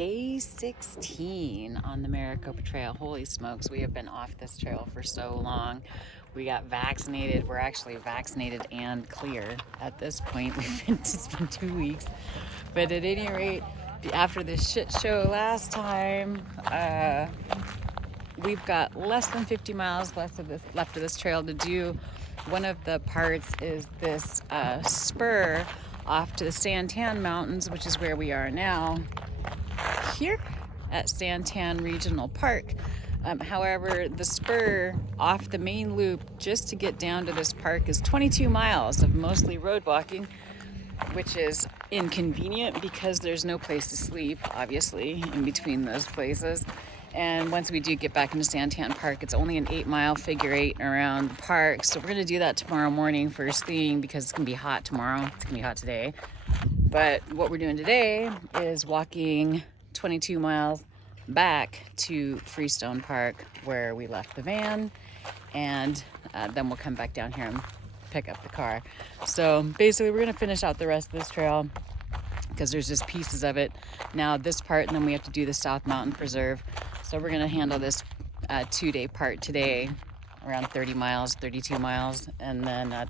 day 16 on the Maricopa Trail. Holy smokes, we have been off this trail for so long. We got vaccinated. We're actually vaccinated and clear at this point. It's been 2 weeks. But at any rate, after this shit show last time, we've got less than 50 miles left of this trail to do. One of the parts is this spur off to the Santan Mountains, which is where we are now, here at Santan Regional Park. However, the spur off the main loop just to get down to this park is 22 miles of mostly road walking, which is inconvenient because there's no place to sleep, obviously, in between those places. And once we do get back into Santan Park, it's only an 8-mile figure eight around the park. So we're going to do that tomorrow morning first thing because it's going to be hot tomorrow. It's going to be hot today. But what we're doing today is walking 22 miles back to Freestone Park where we left the van. And then we'll come back down here and pick up the car. So basically, we're going to finish out the rest of this trail because there's just pieces of it. Now this part, and then we have to do the South Mountain Preserve. So we're going to handle this 2-day part today, around 30 miles, 32 miles. And then at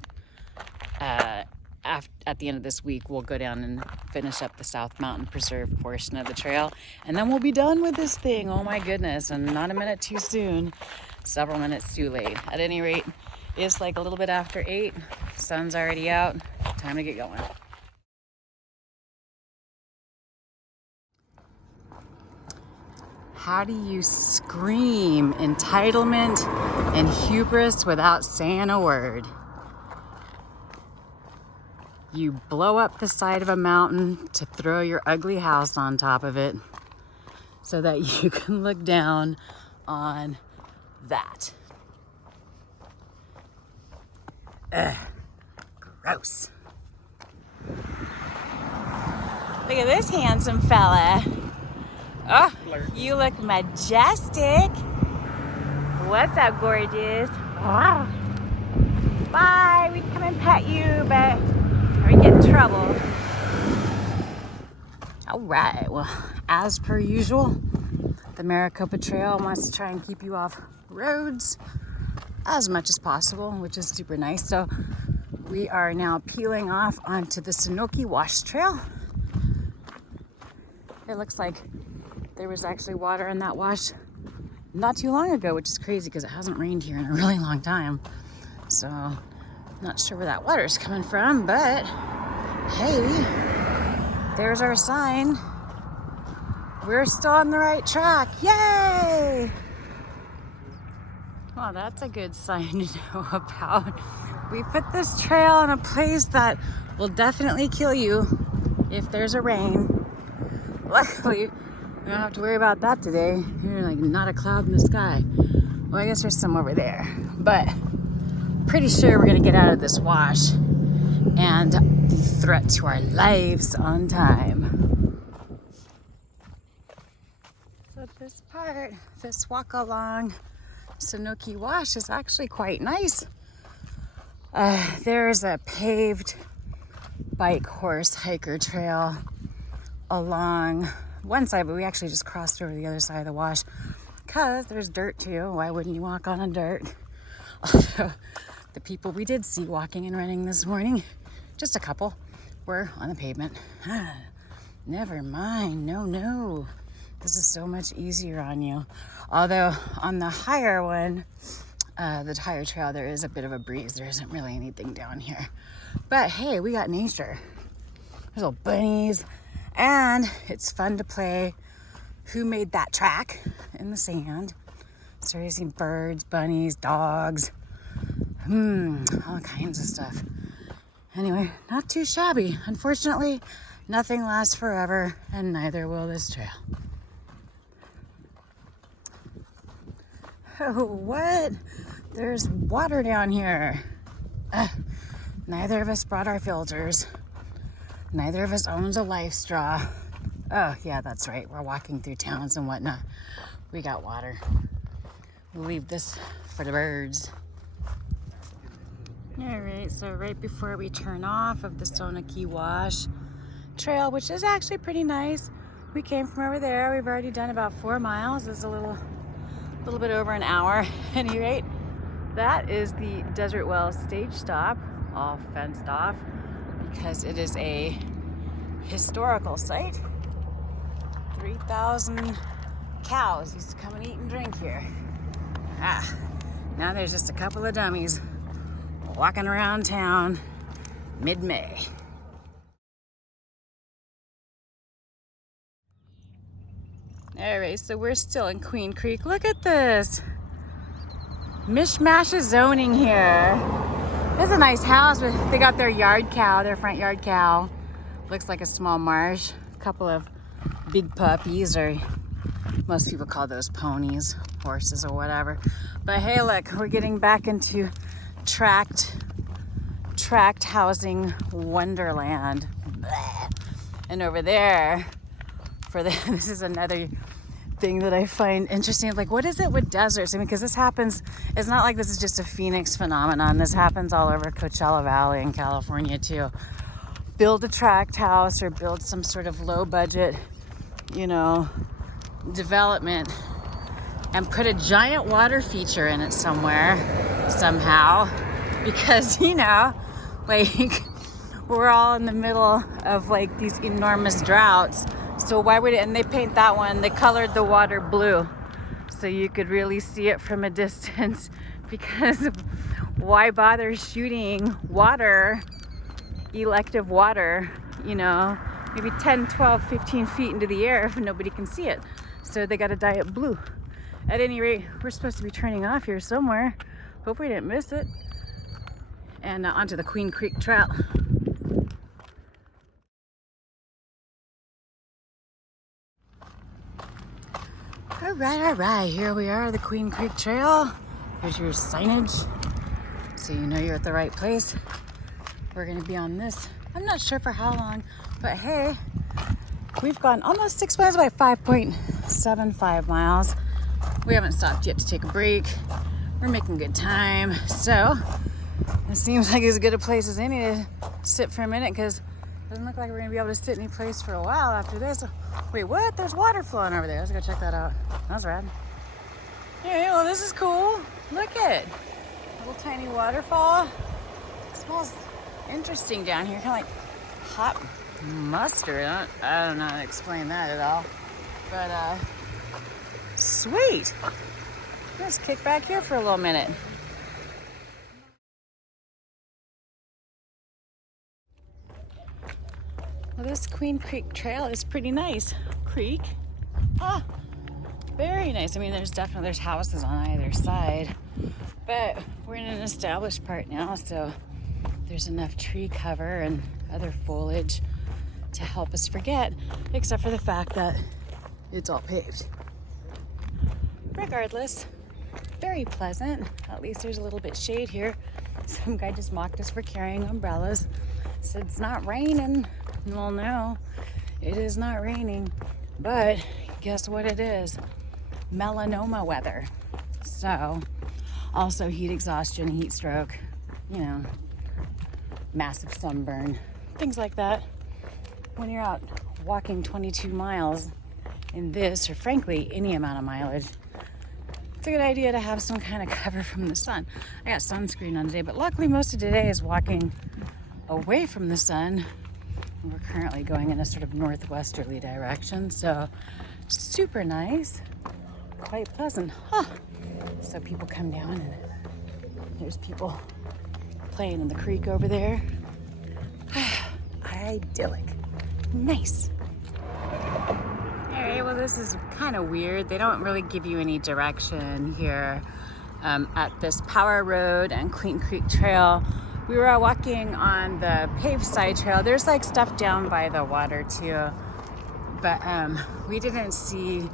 the end of this week, we'll go down and finish up the South Mountain Preserve portion of the trail. And then we'll be done with this thing. Oh my goodness. And not a minute too soon, several minutes too late. At any rate, it's like a little bit after 8. Sun's already out. Time to get going. How do you scream entitlement and hubris without saying a word? You blow up the side of a mountain to throw your ugly house on top of it so that you can look down on that. Ugh, gross. Look at this handsome fella. Oh, you look majestic. What's up, gorgeous? Oh. Bye, we'd come and pet you, but we get in trouble. All right, well, as per usual, the Maricopa Trail wants to try and keep you off roads as much as possible, which is super nice. So we are now peeling off onto the Sanoki Wash Trail. It looks like there was actually water in that wash not too long ago, which is crazy because it hasn't rained here in a really long time. So not sure where that water is coming from, but hey, there's our sign. We're still on the right track. Yay! Well, that's a good sign to know about. We put this trail in a place that will definitely kill you if there's a rain. Luckily, we don't have to worry about that today. There's like not a cloud in the sky. Well, I guess there's some over there, but pretty sure we're gonna get out of this wash and the threat to our lives on time. So this part, this walk along Sanoki Wash is actually quite nice. There's a paved bike, horse, hiker trail along one side, but we actually just crossed over the other side of the wash because there's dirt too. Why wouldn't you walk on a dirt? Although the people we did see walking and running this morning, just a couple, were on the pavement. Never mind. No. This is so much easier on you. Although on the higher one, the higher trail, there is a bit of a breeze. There isn't really anything down here. But hey, we got nature. There's little bunnies. And it's fun to play Who Made That Track in the sand. So you're seeing birds, bunnies, dogs, all kinds of stuff. Anyway, not too shabby. Unfortunately, nothing lasts forever, and neither will this trail. Oh, what? There's water down here. Neither of us brought our filters. Neither of us owns a life straw. Oh, yeah, that's right. We're walking through towns and whatnot. We got water. We'll leave this for the birds. All right, so right before we turn off of the Sanoki Wash Trail, which is actually pretty nice, We came from over there. We've already done about 4 miles. It's a little bit over an hour. At any rate, that is the Desert Wells stage stop, all fenced off because it is a historical site. 3,000 cows used to come and eat and drink here. Now there's just a couple of dummies walking around town mid-May. Alright, so we're still in Queen Creek. Look at this. Mishmash of zoning here. It's a nice house, but they got their yard cow, their front yard cow. Looks like a small marsh. A couple of big puppies, or most people call those ponies, horses or whatever. But hey, look, we're getting back into tract housing wonderland. Blah. And over there, this is another thing that I find interesting. Like, what is it with deserts? I mean, because this happens, it's not like this is just a Phoenix phenomenon. This happens all over Coachella Valley in California too. Build a tract house or build some sort of low budget, development and put a giant water feature in it somewhere, somehow, because, like, we're all in the middle of like these enormous droughts. So why would it, and they paint that one, they colored the water blue so you could really see it from a distance, because why bother shooting water, elective water, maybe 10, 12, 15 feet into the air if nobody can see it. So they got to dye it blue. At any rate, we're supposed to be turning off here somewhere. Hope we didn't miss it. And onto the Queen Creek Trail. All right, here we are, the Queen Creek Trail. Here's your signage, so you know you're at the right place. We're gonna be on this, I'm not sure for how long, but hey, we've gone almost 6 miles, by 5.75 miles. We haven't stopped yet to take a break. We're making good time, so it seems like as good a place as any to sit for a minute, because it doesn't look like we're gonna be able to sit any place for a while after this. Wait, what? There's water flowing over there. Let's go check that out. That's rad. Hey, well, this is cool. Look at little tiny waterfall. It smells interesting down here, kind of like hot mustard. I don't know how to explain that at all. But sweet. Let's kick back here for a little minute. Well, this Queen Creek Trail is pretty nice. Creek. Very nice. I mean, there's houses on either side, but we're in an established part now, so there's enough tree cover and other foliage to help us forget, except for the fact that it's all paved. Regardless, very pleasant. At least there's a little bit shade here. Some guy just mocked us for carrying umbrellas. Said it's not raining. Well, no, it is not raining, but guess what it is? Melanoma weather. So, also heat exhaustion, heat stroke, massive sunburn, things like that. When you're out walking 22 miles in this, or frankly, any amount of mileage, it's a good idea to have some kind of cover from the sun. I got sunscreen on today, but luckily most of today is walking away from the sun. We're currently going in a sort of northwesterly direction, so super nice, quite pleasant. So people come down, and there's people playing in the creek over there. Idyllic. Nice. Alright, well, this is kind of weird. They don't really give you any direction here at this Power Road and Queen Creek Trail. We were walking on the paved side trail. There's like stuff down by the water too, but we didn't see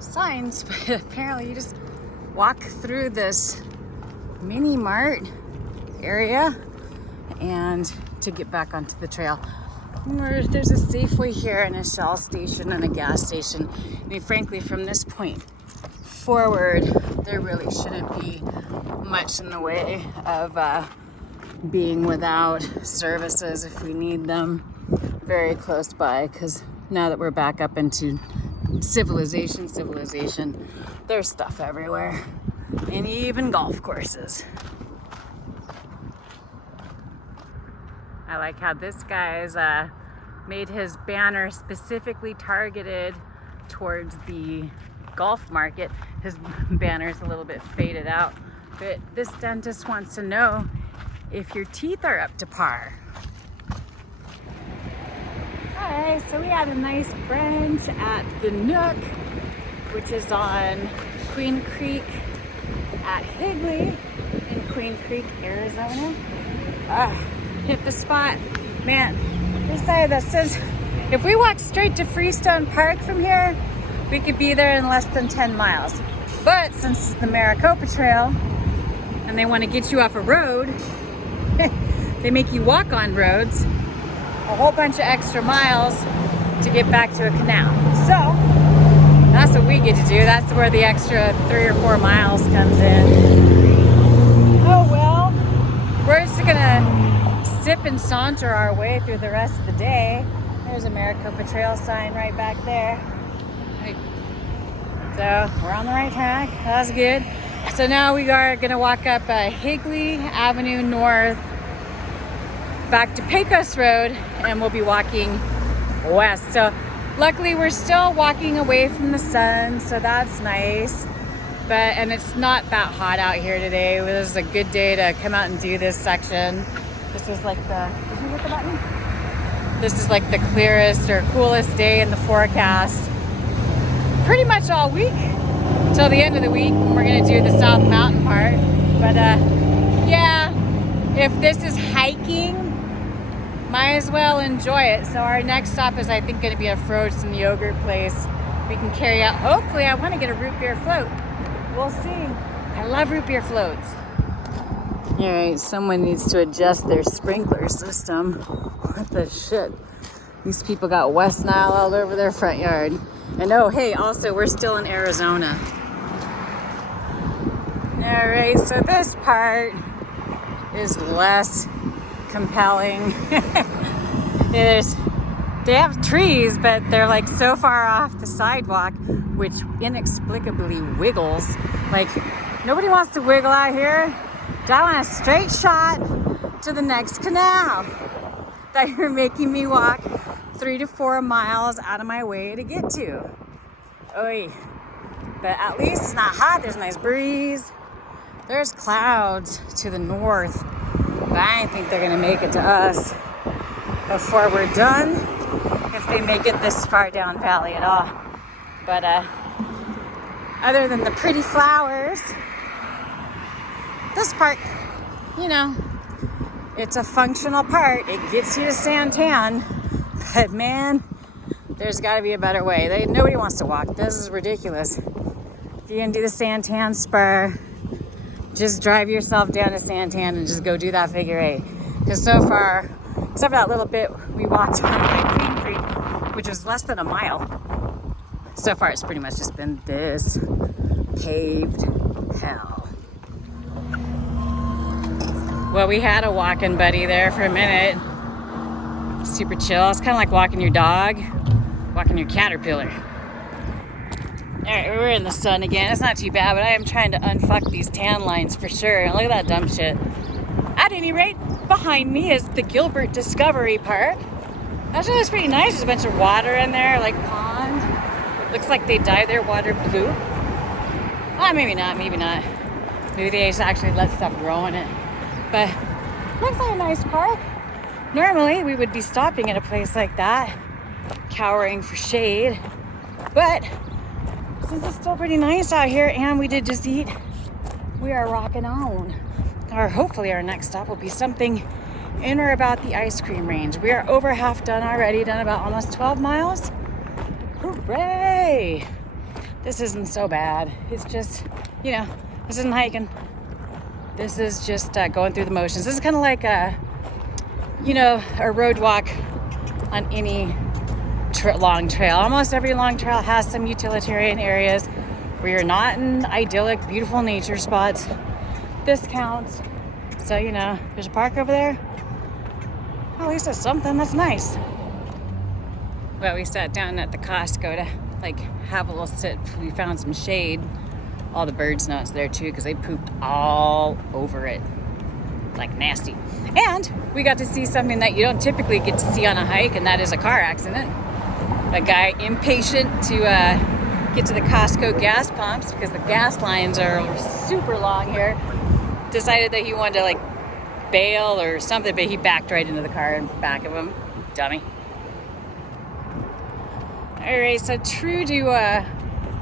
signs. But apparently you just walk through this mini mart area and to get back onto the trail. There's a Safeway here and a Shell station and a gas station. I mean, frankly, from this point forward, there really shouldn't be much in the way of being without services if we need them very close by, because now that we're back up into civilization, there's stuff everywhere, and even golf courses. I like how this guy's made his banner specifically targeted towards the golf market. His banner's a little bit faded out, but this dentist wants to know if your teeth are up to par. Alright, so we had a nice brunch at the Nook, which is on Queen Creek at Higley in Queen Creek, Arizona. Hit the spot. Man, this side that says if we walk straight to Freestone Park from here, we could be there in less than 10 miles. But since it's the Maricopa Trail and they want to get you off a road, they make you walk on roads a whole bunch of extra miles to get back to a canal. So that's what we get to do. That's where the extra 3 or 4 miles comes in. Oh well, we're just gonna sip and saunter our way through the rest of the day. There's a Maricopa Trail sign right back there. So we're on the right track. That's good. So now we are gonna walk up Higley Avenue North back to Pecos Road, and we'll be walking west. So luckily we're still walking away from the sun, so that's nice. And it's not that hot out here today. This is a good day to come out and do this section. This is like did you hit the button? This is like the clearest or coolest day in the forecast pretty much all week till the end of the week when we're gonna do the South Mountain part. But yeah, if this is hiking, might as well enjoy it. So our next stop is, I think, going to be a frozen yogurt place we can carry out. Hopefully, I want to get a root beer float. We'll see. I love root beer floats. All right, someone needs to adjust their sprinkler system. What the shit? These people got West Nile all over their front yard. And oh, hey, also, we're still in Arizona. All right, so this part is less compelling. They have trees, but they're like so far off the sidewalk, which inexplicably wiggles. Like, nobody wants to wiggle out here. I want a straight shot to the next canal that you're making me walk 3 to 4 miles out of my way to get to. Oy. But at least it's not hot. There's a nice breeze. There's clouds to the north. But I don't think they're gonna make it to us before we're done, if they make it this far down valley at all. But other than the pretty flowers, this park, you know, it's a functional part. It gets you to Santan, but man, there's gotta be a better way. Nobody wants to walk. This is ridiculous. If you're gonna do the Santan Spur, just drive yourself down to Santan and just go do that figure 8. Because so far, except for that little bit we walked on Queen Creek, which was less than a mile, so far it's pretty much just been this paved hell. Well, we had a walking buddy there for a minute. Super chill. It's kind of like walking your dog, walking your caterpillar. Alright, we're in the sun again. It's not too bad, but I am trying to unfuck these tan lines for sure. Look at that dumb shit. At any rate, behind me is the Gilbert Discovery Park. Actually, looks pretty nice. There's a bunch of water in there, like pond. Looks like they dye their water blue. Maybe not, maybe not. Maybe they just actually let stuff grow in it. But looks like a nice park. Normally, we would be stopping at a place like that, cowering for shade. But since it's still pretty nice out here and we did just eat, we are rocking on. Or hopefully our next stop will be something in or about the ice cream range. We are over half done already, done about almost 12 miles. Hooray! This isn't so bad. It's just, you know, this isn't hiking. This is just going through the motions. This is kind of like a road walk on any long trail. Almost every long trail has some utilitarian areas where you're not in idyllic, beautiful nature spots. This counts. So, you know, there's a park over there. Well, at least it's something that's nice. But we sat down at the Costco to like have a little sit. We found some shade. All the birds know it's there too because they pooped all over it. Like nasty. And we got to see something that you don't typically get to see on a hike, and that is a car accident. A guy impatient to get to the Costco gas pumps because the gas lines are super long here, decided that he wanted to like bail or something, but he backed right into the car in back of him. Dummy. Alright, so true to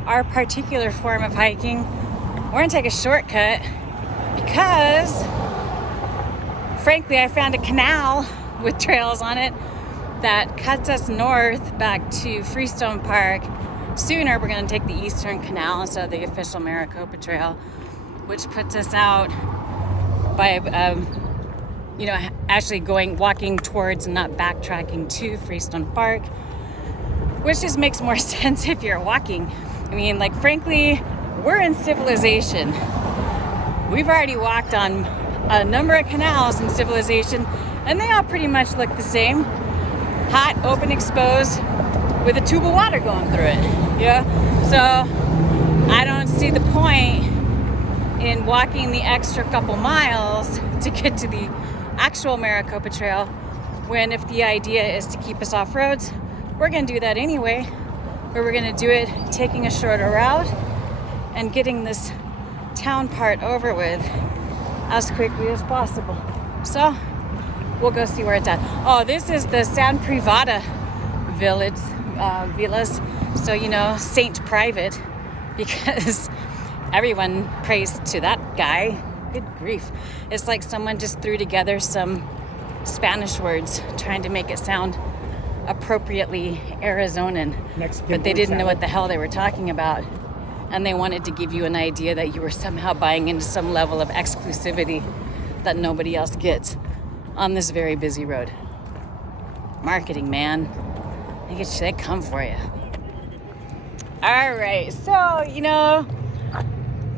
our particular form of hiking, we're gonna take a shortcut because frankly, I found a canal with trails on it that cuts us north back to Freestone Park. Sooner, we're going to take the Eastern Canal instead of the official Maricopa Trail, which puts us out by, actually walking towards and not backtracking to Freestone Park, which just makes more sense if you're walking. I mean, like, frankly, we're in civilization. We've already walked on a number of canals in civilization, and they all pretty much look the same. Hot, open, exposed, with a tube of water going through it. Yeah. So I don't see the point in walking the extra couple miles to get to the actual Maricopa Trail when if the idea is to keep us off roads, we're going to do that anyway, or we're going to do it taking a shorter route and getting this town part over with as quickly as possible. So we'll go see where it's at. Oh, this is the San Privada villas. So, Saint Private, because everyone prays to that guy. Good grief. It's like someone just threw together some Spanish words trying to make it sound appropriately Arizonan. But they didn't know what the hell they were talking about. And they wanted to give you an idea that you were somehow buying into some level of exclusivity that nobody else gets on this very busy road. Marketing, man. They come for you. All right, so,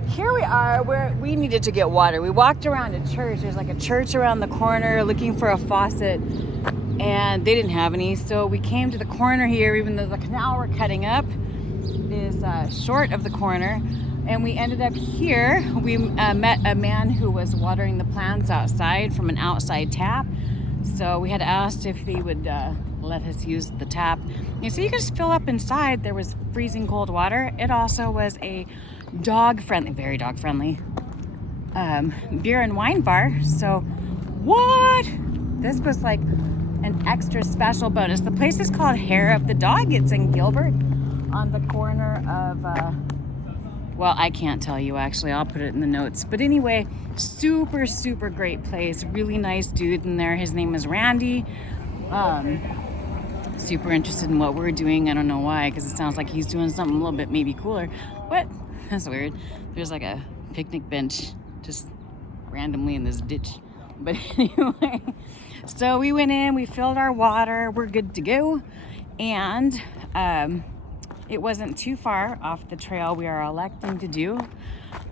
here we are where we needed to get water. We walked around a church. There's like a church around the corner looking for a faucet, and they didn't have any. So we came to the corner here, even though the canal we're cutting up is short of the corner. And we ended up here. We met a man who was watering the plants outside from an outside tap. So we had asked if he would let us use the tap. So you could just fill up inside. There was freezing cold water. It also was a very dog friendly beer and wine bar. So what? This was like an extra special bonus. The place is called Hair of the Dog. It's in Gilbert on the corner of well, I can't tell you actually. I'll put it in the notes. But anyway, super, super great place. Really nice dude in there. His name is Randy. Super interested in what we're doing. I don't know why, because it sounds like he's doing something a little bit maybe cooler. What? That's weird. There's like a picnic bench just randomly in this ditch. But anyway, so we went in, we filled our water, we're good to go. And it wasn't too far off the trail we are electing to do,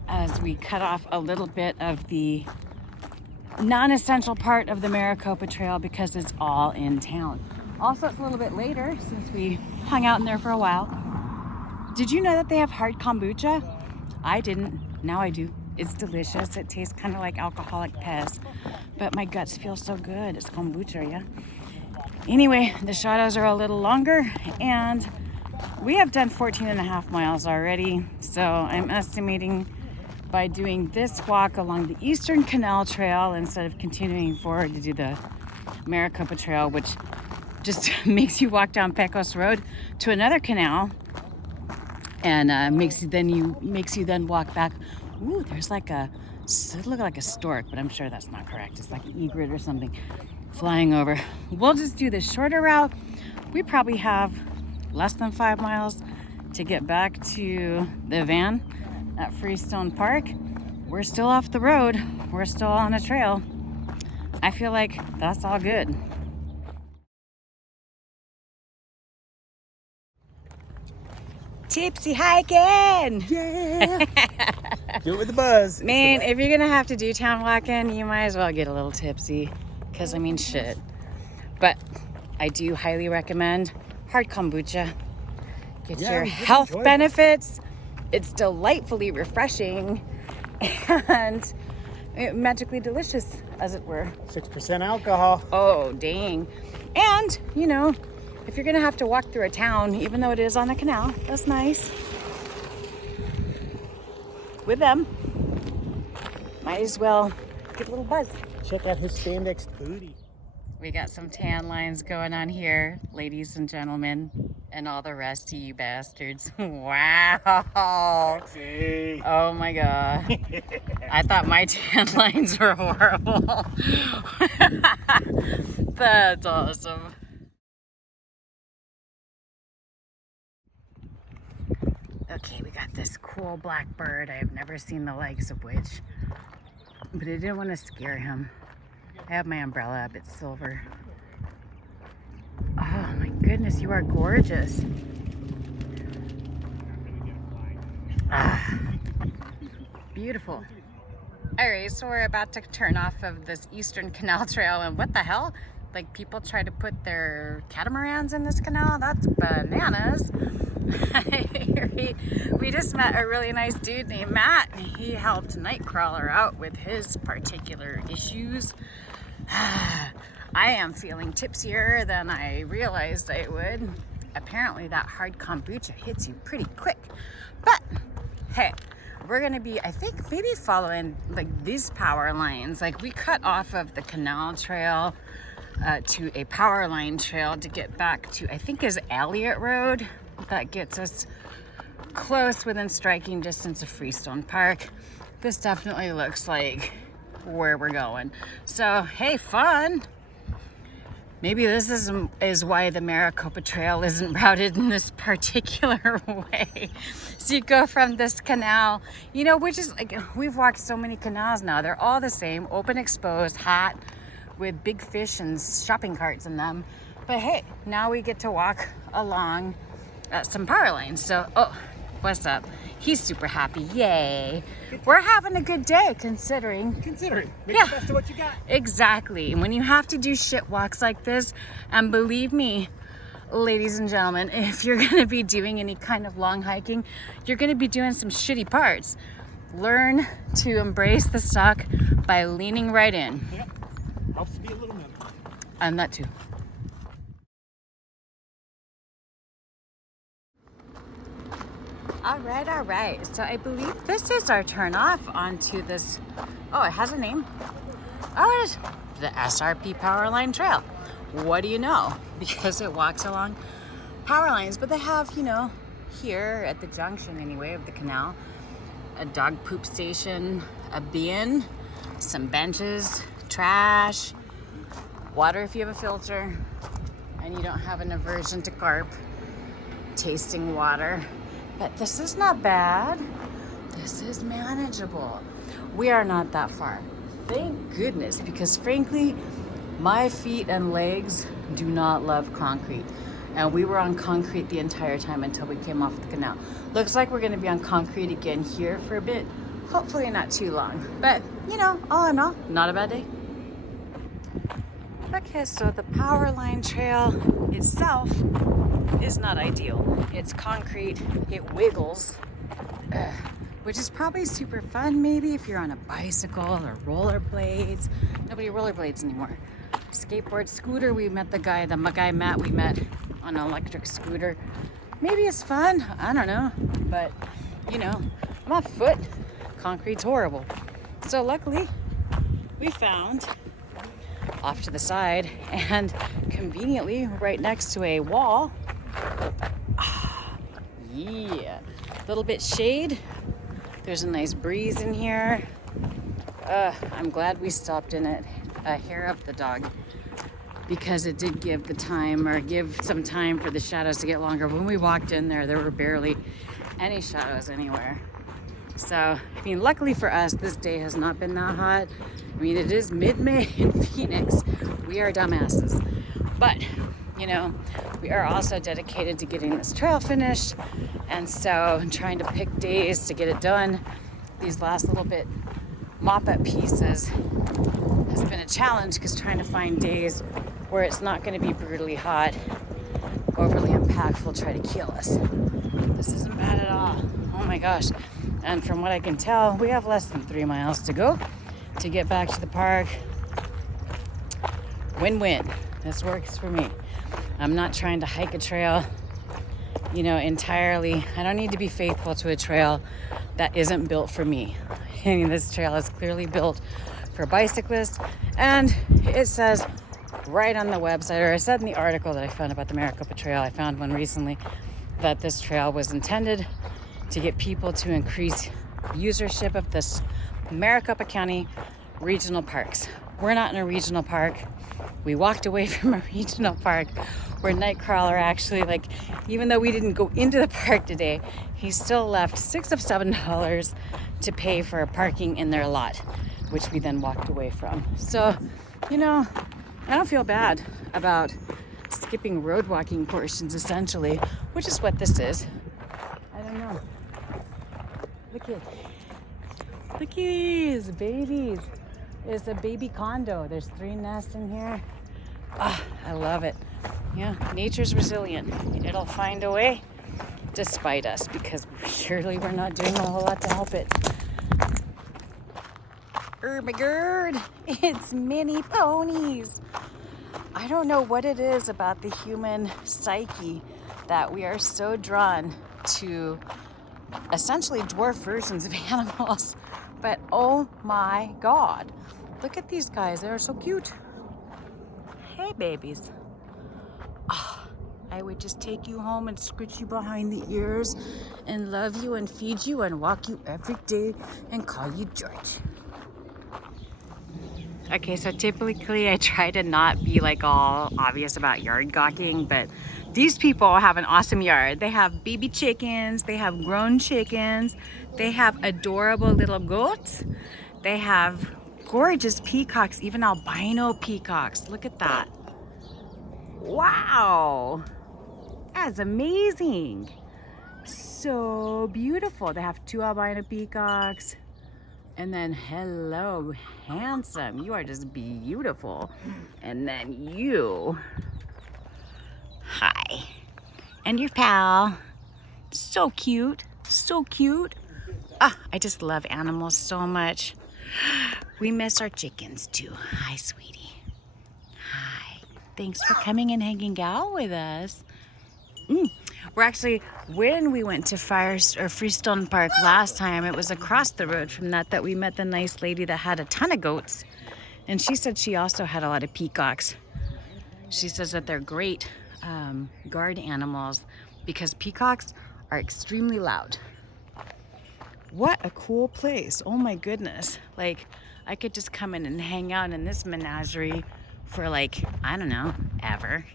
as we cut off a little bit of the non-essential part of the Maricopa Trail because it's all in town. Also, it's a little bit later since we hung out in there for a while. Did you know that they have hard kombucha? I didn't. Now I do. It's delicious. It tastes kind of like alcoholic piss, but my guts feel so good. It's kombucha, yeah? Anyway, the shadows are a little longer, and we have done 14.5 miles already, so I'm estimating by doing this walk along the Eastern Canal Trail instead of continuing forward to do the Maricopa Trail, which just makes you walk down Pecos Road to another canal, and makes you then walk back. Ooh, there's like it looked like a stork, but I'm sure that's not correct. It's like an egret or something flying over. We'll just do the shorter route. We probably have less than 5 miles to get back to the van at Freestone Park. We're still off the road. We're still on a trail. I feel like that's all good. Tipsy hiking! Yeah! Do it with the buzz. Man, if you're gonna have to do town walking, you might as well get a little tipsy. Because, shit. But I do highly recommend hard kombucha. Get Yeah, your it was really health enjoyable. benefits. It's delightfully refreshing and magically delicious, as it were. 6% alcohol. Oh, dang. And, you know, if you're going to have to walk through a town, even though it is on a canal, that's nice. With them, might as well get a little buzz. Check out his spandex booty. We got some tan lines going on here, ladies and gentlemen, and all the rest of you bastards. Wow. Sexy. Oh my God. I thought my tan lines were horrible. That's awesome. Okay, we got this cool black bird. I have never seen the likes of which, but I didn't want to scare him. I have my umbrella up, it's silver. Oh my goodness, you are gorgeous. Ah, beautiful. All right, so we're about to turn off of this Eastern Canal Trail, and what the hell? Like, people try to put their catamarans in this canal? That's bananas. We just met a really nice dude named Matt. He helped Nightcrawler out with his particular issues. I am feeling tipsier than I realized I would. Apparently that hard kombucha hits you pretty quick. But hey, we're gonna be, I think, maybe following like these power lines. Like, we cut off of the canal trail to a power line trail to get back to, I think, is Elliott Road. That gets us close within striking distance of Freestone Park. This definitely looks like where we're going. So, hey, fun. Maybe this is why the Maricopa Trail isn't routed in this particular way. So you go from this canal, you know, which is like, we've walked so many canals now. They're all the same, open, exposed, hot, with big fish and shopping carts in them. But hey, now we get to walk along some power lines. So, oh, what's up? He's super happy. Yay. We're having a good day considering. Make Yeah. the best of what you got. Exactly. And when you have to do shit walks like this, and believe me, ladies and gentlemen, if you're going to be doing any kind of long hiking, you're going to be doing some shitty parts. Learn to embrace the suck by leaning right in. Yep. Helps to be a little member. I'm that too. All right. So I believe this is our turn off onto this. Oh, it has a name. Oh, it is the SRP Powerline Trail. What do you know? Because it walks along power lines, but they have, you know, here at the junction anyway of the canal, a dog poop station, a bin, some benches, trash, water if you have a filter, and you don't have an aversion to carp, tasting water. But this is not bad. This is manageable. We are not that far. Thank goodness, because frankly, my feet and legs do not love concrete. And we were on concrete the entire time until we came off the canal. Looks like we're gonna be on concrete again here for a bit. Hopefully not too long. But, you know, all in all, not a bad day. Okay, so the power line trail itself is not ideal. It's concrete, it wiggles, which is probably super fun maybe if you're on a bicycle or rollerblades. Nobody rollerblades anymore. Skateboard, scooter, we met the guy Matt we met on an electric scooter. Maybe it's fun, I don't know. But, you know, I'm on foot. Concrete's horrible. So luckily, we found off to the side and conveniently right next to a wall. Yeah, a little bit shade. There's a nice breeze in here. I'm glad we stopped in it. Hair up the dog, because it did give some time for the shadows to get longer. When we walked in there were barely any shadows anywhere. So, I mean, luckily for us, this day has not been that hot. I mean, it is mid-May in Phoenix. We are dumbasses. But, you know, we are also dedicated to getting this trail finished. And so I'm trying to pick days to get it done. These last little bit mop-up pieces has been a challenge, because trying to find days where it's not going to be brutally hot overly impactful try to kill us. This isn't bad at all. Oh my gosh. And from what I can tell, we have less than 3 miles to go to get back to the park. Win-win. This works for me. I'm not trying to hike a trail, entirely. I don't need to be faithful to a trail that isn't built for me. I mean, this trail is clearly built for bicyclists, and it says right on the website, or it said in the article that I found about the Maricopa Trail, I found one recently, that this trail was intended to get people to increase usership of this Maricopa County regional parks. We're not in a regional park. We walked away from a regional park where Nightcrawler actually, even though we didn't go into the park today, he still left $6 of $7 to pay for parking in their lot, which we then walked away from. So, I don't feel bad about skipping road walking portions, essentially, which is what this is. I don't know. Look at these babies. It's a baby condo. There's 3 nests in here. Ah, I love it. Yeah, nature's resilient. It'll find a way despite us, because surely we're not doing a whole lot to help it. Ermagerd, it's mini ponies. I don't know what it is about the human psyche that we are so drawn to essentially dwarf versions of animals. But oh my God, look at these guys. They're so cute. Hey, babies. Oh, I would just take you home and scritch you behind the ears and love you and feed you and walk you every day and call you George. Okay, so typically I try to not be all obvious about yard gawking, but these people have an awesome yard. They have baby chickens, they have grown chickens, they have adorable little goats, they have gorgeous peacocks, even albino peacocks. Look at that. Wow, that's amazing. So beautiful. They have 2 albino peacocks. And then, hello, handsome. You are just beautiful. And then you. Hi. And your pal. So cute. So cute. Ah, I just love animals so much. We miss our chickens too. Hi, sweetie. Hi. Thanks for coming and hanging out with us. We're actually, when we went to Freestone Park last time, it was across the road from that we met the nice lady that had a ton of goats. And she said she also had a lot of peacocks. She says that they're great guard animals because peacocks are extremely loud. What a cool place. Oh my goodness. I could just come in and hang out in this menagerie for I don't know, ever.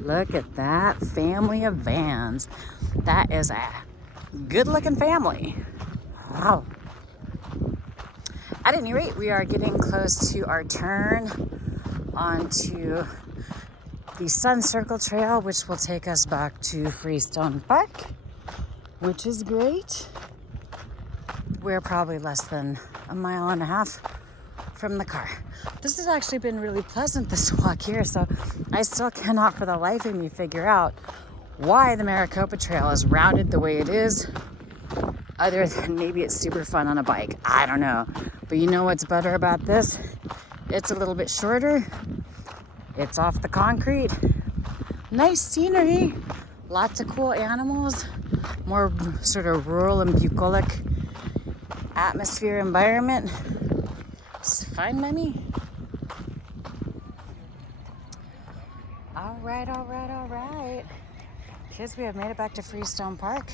Look at that family of vans. That is a good-looking family. Wow. At any rate, we are getting close to our turn onto the Sun Circle Trail, which will take us back to Freestone Park, which is great. We're probably less than 1.5 miles from the car. This has actually been really pleasant, this walk here, so I still cannot for the life of me figure out why the Maricopa Trail is routed the way it is, other than maybe it's super fun on a bike. I don't know. But you know what's better about this? It's a little bit shorter. It's off the concrete. Nice scenery. Lots of cool animals. More sort of rural and bucolic atmosphere environment. It's fine by me. All right. Kids, we have made it back to Freestone Park.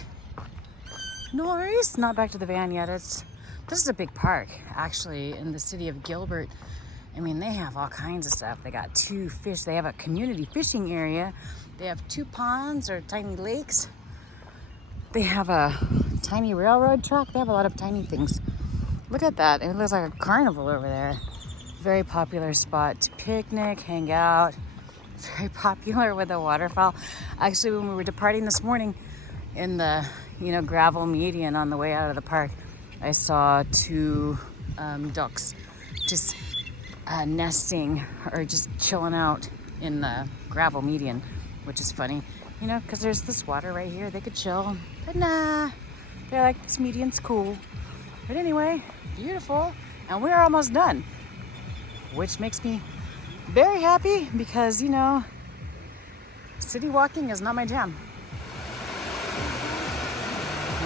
Nice. Not back to the van yet. This is a big park, actually, in the city of Gilbert. I mean, they have all kinds of stuff. They got 2 fish. They have a community fishing area. They have 2 ponds or tiny lakes. They have a tiny railroad track. They have a lot of tiny things. Look at that. It looks like a carnival over there. Very popular spot to picnic, hang out. Very popular with a waterfall. Actually, when we were departing this morning in the, gravel median on the way out of the park, I saw 2 ducks just nesting or just chilling out in the gravel median, which is funny, you know, because there's this water right here. They could chill, but nah, they're like, this median's cool. But anyway, beautiful, and we're almost done, which makes me very happy because, you know, city walking is not my jam.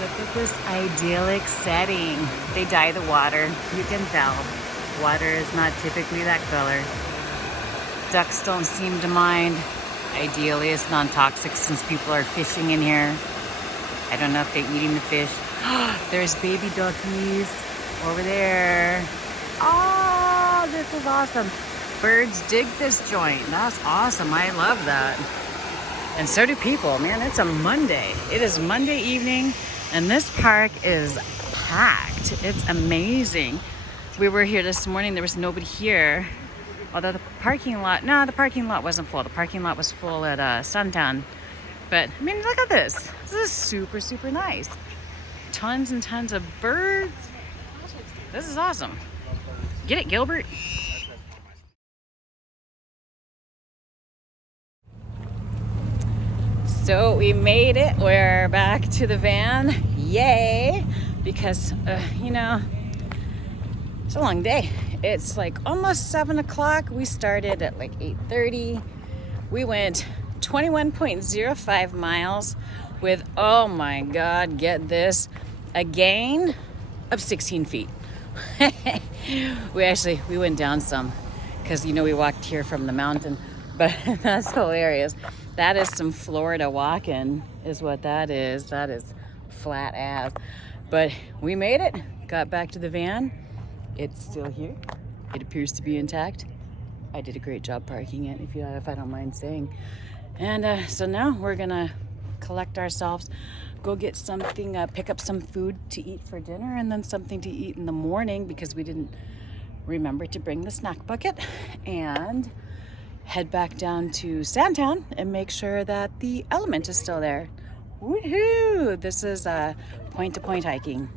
Look at this idyllic setting. They dye the water. You can tell. Water is not typically that color. Ducks don't seem to mind. Ideally, it's non-toxic since people are fishing in here. I don't know if they're eating the fish. There's baby duckies over there. Oh, this is awesome. Birds dig this joint. That's awesome. I love that. And so do people. Man, it's a Monday. It is Monday evening, and this park is packed. It's amazing. We were here this morning. There was nobody here. Although the parking lot wasn't full. The parking lot was full at Suntown. But, I mean, look at this. This is super, super nice. Tons and tons of birds. This is awesome. Get it, Gilbert? So we made it. We're back to the van. Yay! Because, you know, it's a long day. It's like almost 7 o'clock. We started at like 8:30. We went 21.05 miles with, oh my God, get this, a gain of 16 feet. We went down some because, you know, we walked here from the mountain, but that's hilarious. That is some Florida walking is what that is. That is flat ass. But we made it, got back to the van. It's still here. It appears to be intact. I did a great job parking it, if I don't mind saying. And so now we're gonna collect ourselves, go get something, pick up some food to eat for dinner, and then something to eat in the morning because we didn't remember to bring the snack bucket, and head back down to Sandtown and make sure that the element is still there. Woohoo! This is point-to-point hiking.